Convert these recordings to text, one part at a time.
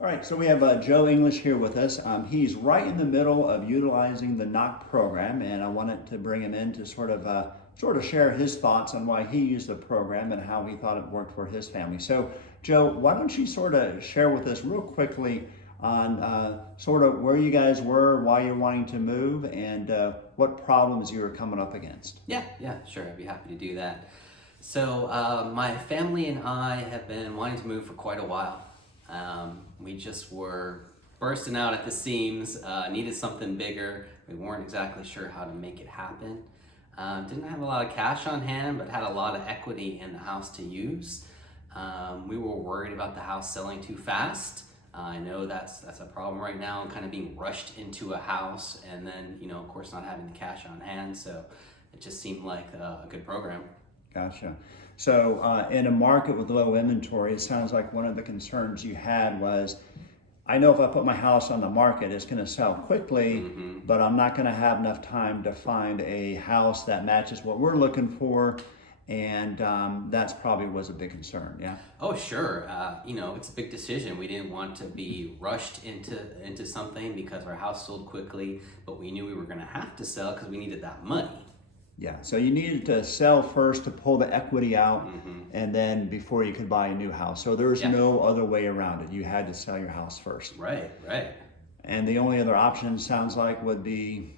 All right, so we have Joe English here with us. He's right in the middle of utilizing the knock program, and I wanted to bring him in to sort of share his thoughts on why he used the program and how he thought it worked for his family. So, Joe, why don't you sort of share with us real quickly on sort of where you guys were, why you're wanting to move, and what problems you were coming up against? Yeah, sure. I'd be happy to do that. So, my family and I have been wanting to move for quite a while. We just were bursting out at the seams, needed something bigger. We weren't exactly sure how to make it happen. Didn't have a lot of cash on hand, but had a lot of equity in the house to use. We were worried about the house selling too fast. I know that's a problem right now, and kind of being rushed into a house, and then of course not having the cash on hand. So it just seemed like a good program. Gotcha. So, in a market with low inventory, it sounds like one of the concerns you had was, I know if I put my house on the market, it's going to sell quickly, but I'm not going to have enough time to find a house that matches what we're looking for, and that's probably was a big concern. Yeah. Oh, sure. It's a big decision. We didn't want to be rushed into something because our house sold quickly, but we knew we were going to have to sell because we needed that money. Yeah, so you needed to sell first to pull the equity out, and then before you could buy a new house. So there's no other way around it. You had to sell your house first. Right. And the only other option, sounds like, would be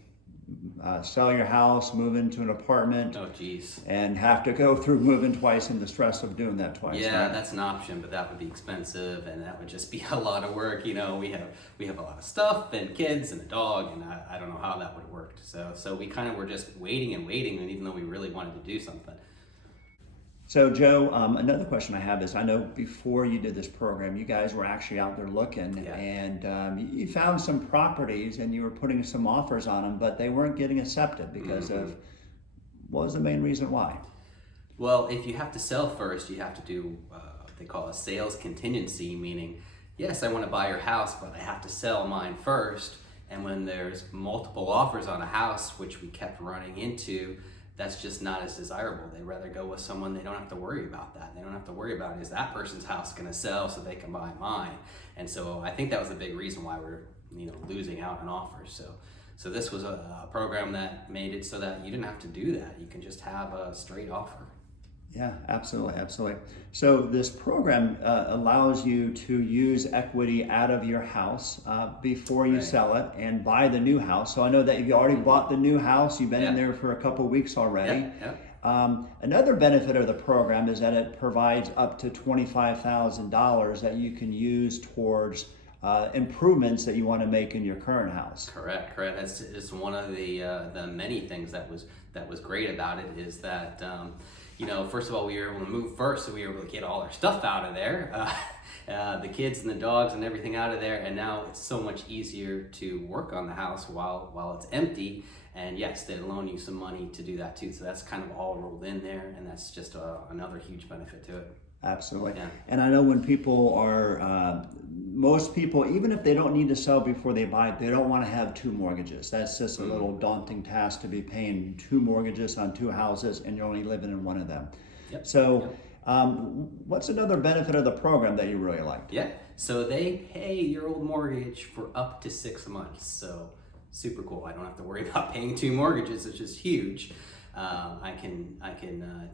sell your house, move into an apartment. Oh, geez. And have to go through moving twice and the stress of doing that twice. Yeah, right? that's an option, but that would be expensive, and that would just be a lot of work. We have a lot of stuff and kids and a dog, and I don't know how that would work. So we kind of were just waiting, and even though we really wanted to do something. So, Joe, another question I have is, I know before you did this program, you guys were actually out there looking, and you found some properties and you were putting some offers on them, but they weren't getting accepted because of, what was the main reason why? Well, if you have to sell first, you have to do what they call a sales contingency, meaning, yes, I want to buy your house, but I have to sell mine first. And when there's multiple offers on a house, which we kept running into, that's just not as desirable. They'd rather go with someone they don't have to worry about that. They don't have to worry about, is that person's house going to sell so they can buy mine? And so I think that was a big reason why we're losing out on offers. So this was a program that made it so that you didn't have to do that. You can just have a straight offer. Yeah, absolutely. So this program allows you to use equity out of your house before you sell it and buy the new house. So I know that you already bought the new house. You've been in there for a couple of weeks already. Another benefit of the program is that it provides up to $25,000 that you can use towards improvements that you want to make in your current house. Correct. It's one of the many things that was great about it is that. First of all, we were able to move first, so we were able to get all our stuff out of there, the kids and the dogs and everything out of there, and now it's so much easier to work on the house while it's empty. And yes, they loan you some money to do that too, so that's kind of all rolled in there, and that's just another huge benefit to it. Absolutely. Yeah. And I know when people are, most people, even if they don't need to sell before they buy it, they don't want to have two mortgages. That's just a little daunting task to be paying two mortgages on two houses and you're only living in one of them. So what's another benefit of the program that you really liked? Yeah, so they pay your old mortgage for up to 6 months. So super cool. I don't have to worry about paying two mortgages, which is huge. I can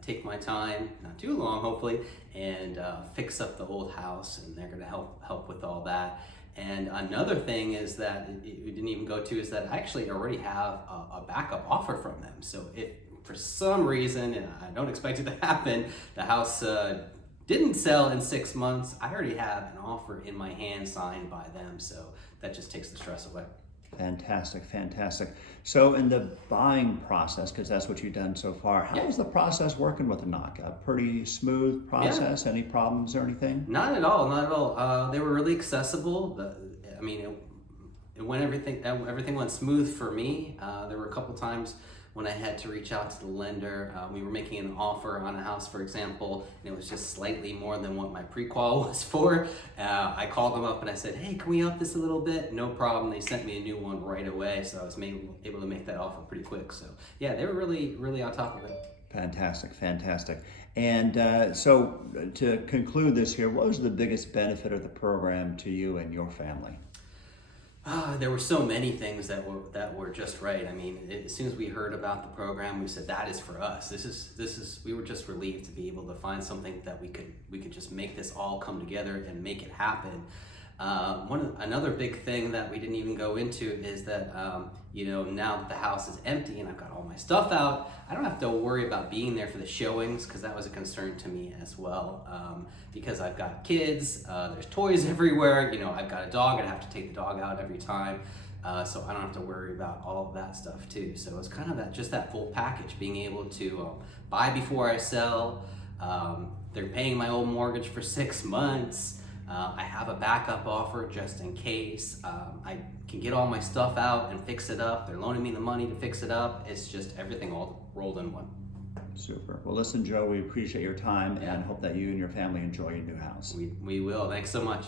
take my time, not too long hopefully, and fix up the old house, and they're going to help with all that. And another thing is that we didn't even go to is that I actually already have a backup offer from them. So if for some reason, and I don't expect it to happen, the house didn't sell in 6 months, I already have an offer in my hand signed by them, so that just takes the stress away. Fantastic. So in the buying process, because that's what you've done so far, how is the process working with the knock? A pretty smooth process? Any problems or anything? Not at all. They were really accessible. Everything went smooth for me. There were a couple times when I had to reach out to the lender. We were making an offer on a house, for example, and it was just slightly more than what my pre-qual was for. I called them up and I said, hey, can we up this a little bit? No problem. They sent me a new one right away, so I was able to make that offer pretty quick. So yeah, they were really, really on top of it. Fantastic, fantastic. And so to conclude this here, what was the biggest benefit of the program to you and your family? There were so many things that were just right. I mean, as soon as we heard about the program, we said that is for us. This is. We were just relieved to be able to find something that we could just make this all come together and make it happen. Another big thing that we didn't even go into is that now that the house is empty and I've got all my stuff out, I don't have to worry about being there for the showings, because that was a concern to me as well. Because I've got kids, there's toys everywhere. I've got a dog, and I have to take the dog out every time. So I don't have to worry about all of that stuff too. So it's kind of that full package, being able to buy before I sell. They're paying my old mortgage for 6 months. I have a backup offer just in case. I can get all my stuff out and fix it up. They're loaning me the money to fix it up. It's just everything all rolled in one. Super. Well, listen, Joe, we appreciate your time and hope that you and your family enjoy your new house. We will. Thanks so much.